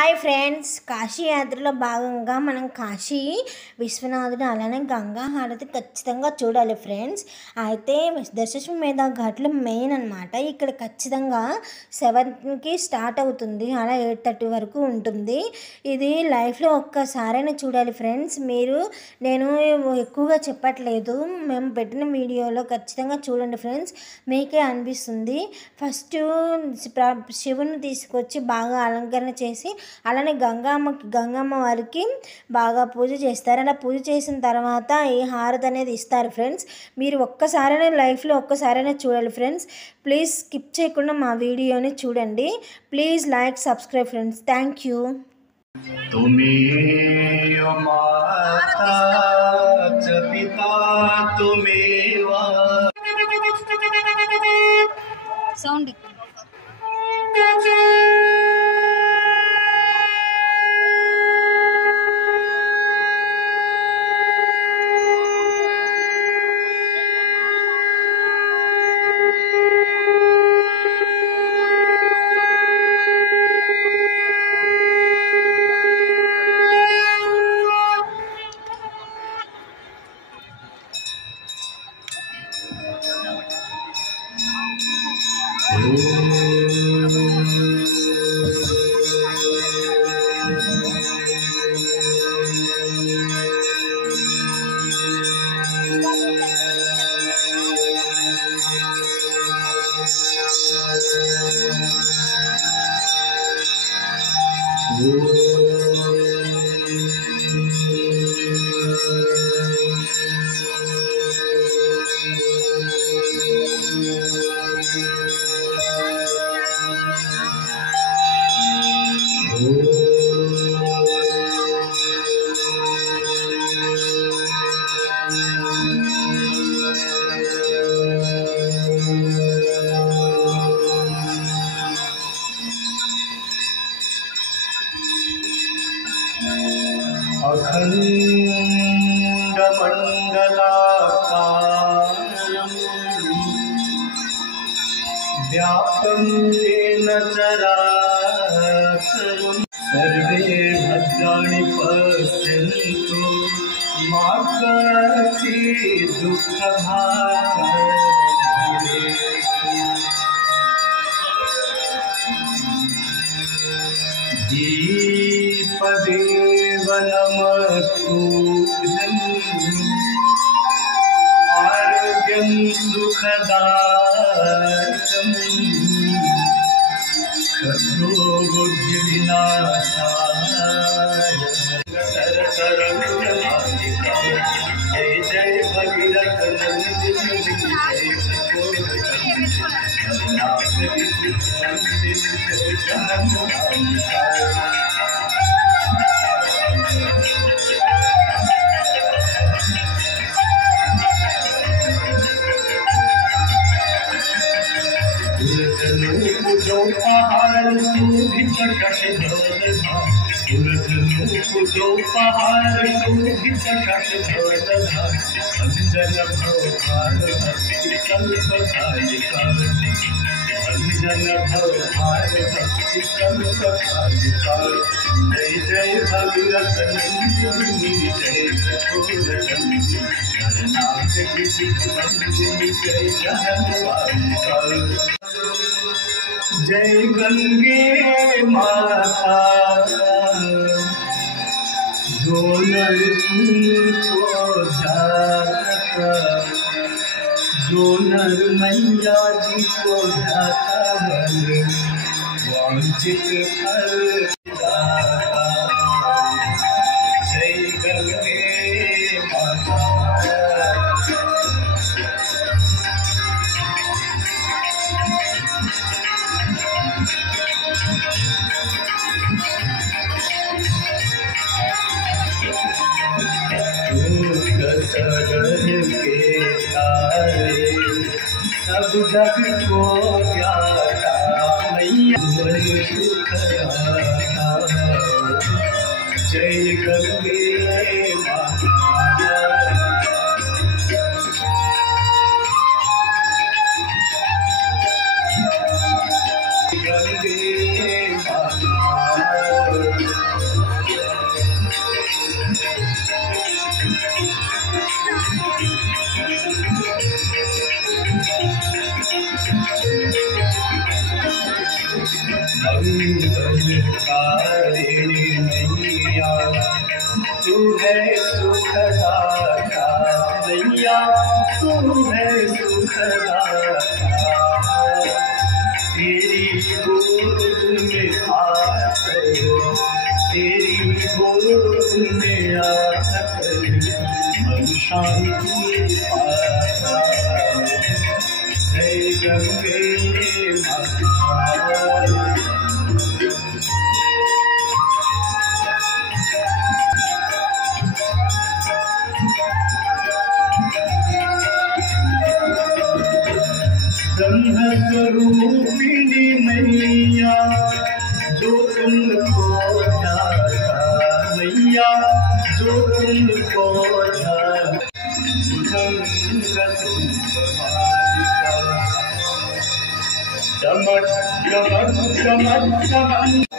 Hi friends, Kashi యాత్రలో భాగంగా మనం కాశీ విశ్వనాథుడు అలానే గంగా హారతి ఖచ్చితంగా చూడాలి ఫ్రెండ్స్. అయితే దశాశ్వమేధ ఘాట్లు మెయిన్ అనమాట. ఇక్కడ ఖచ్చితంగా 7కి స్టార్ట్ అవుతుంది, అలా 8:30 వరకు ఉంటుంది. ఇది లైఫ్లో ఒక్కసారైనా చూడాలి ఫ్రెండ్స్. నేను ఎక్కువగా చెప్పట్లేదు, మేము పెట్టిన వీడియోలో ఖచ్చితంగా చూడండి ఫ్రెండ్స్, మీకే అనిపిస్తుంది. ఫస్ట్ శివుని తీసుకొచ్చి బాగా అలంకరణ చేసి అలానే గంగమ్మ వారికి బాగా పూజ చేస్తారు. అలా పూజ చేసిన తర్వాత ఈ హారతి అనేది ఇస్తారు ఫ్రెండ్స్. మీరు లైఫ్లో ఒక్కసారైనా చూడాలి ఫ్రెండ్స్. ప్లీజ్ స్కిప్ చేయకుండా మా వీడియోని చూడండి. Please like, subscribe friends. Thank you. Sound अखण्डमण्डलाकारं व्याप्तं येन चराचरं सर्वे भद्राणि पश्यन्तु मा कश्चित् दुःखभाग् दीपदेव नमस्तुभ्यं आरोग्यं सुखदायकं शत्रुबुद्धिविनाशाय जय जय भगीरथ नंदिनी जय जो पहाड़ शोभित शशधरधा जो पहाड़ शोभित शशधरधा अंजन भवभार भक्ति कल्पकालिका अंजन भवभार भक्ति कल्पकालिका जय जय भगीरथ नंदिनी जय सतोदंडी गणनाथ गिरिवंदिनी जय जहन्वालिका जय गंगे माता जो नर तुमको ध्याता जो नर मैया जी को ध्याता बन वांछित फल दाता जय गंगे माता सगर के तारे सब जग को ज्ञाता मैया जय गंगे माता गंगे माता तारे नैया तू है सुखदाता नैया तू है सुखदाता तेरी गोद में आकर तेरी गोद में आकर हम शांति पाता जय गंगे माता ब्रह्मस्वरूपिणी मैया जो तुमको जाता मैया जो तुमको चमक चमक चमक चमक चमक चमक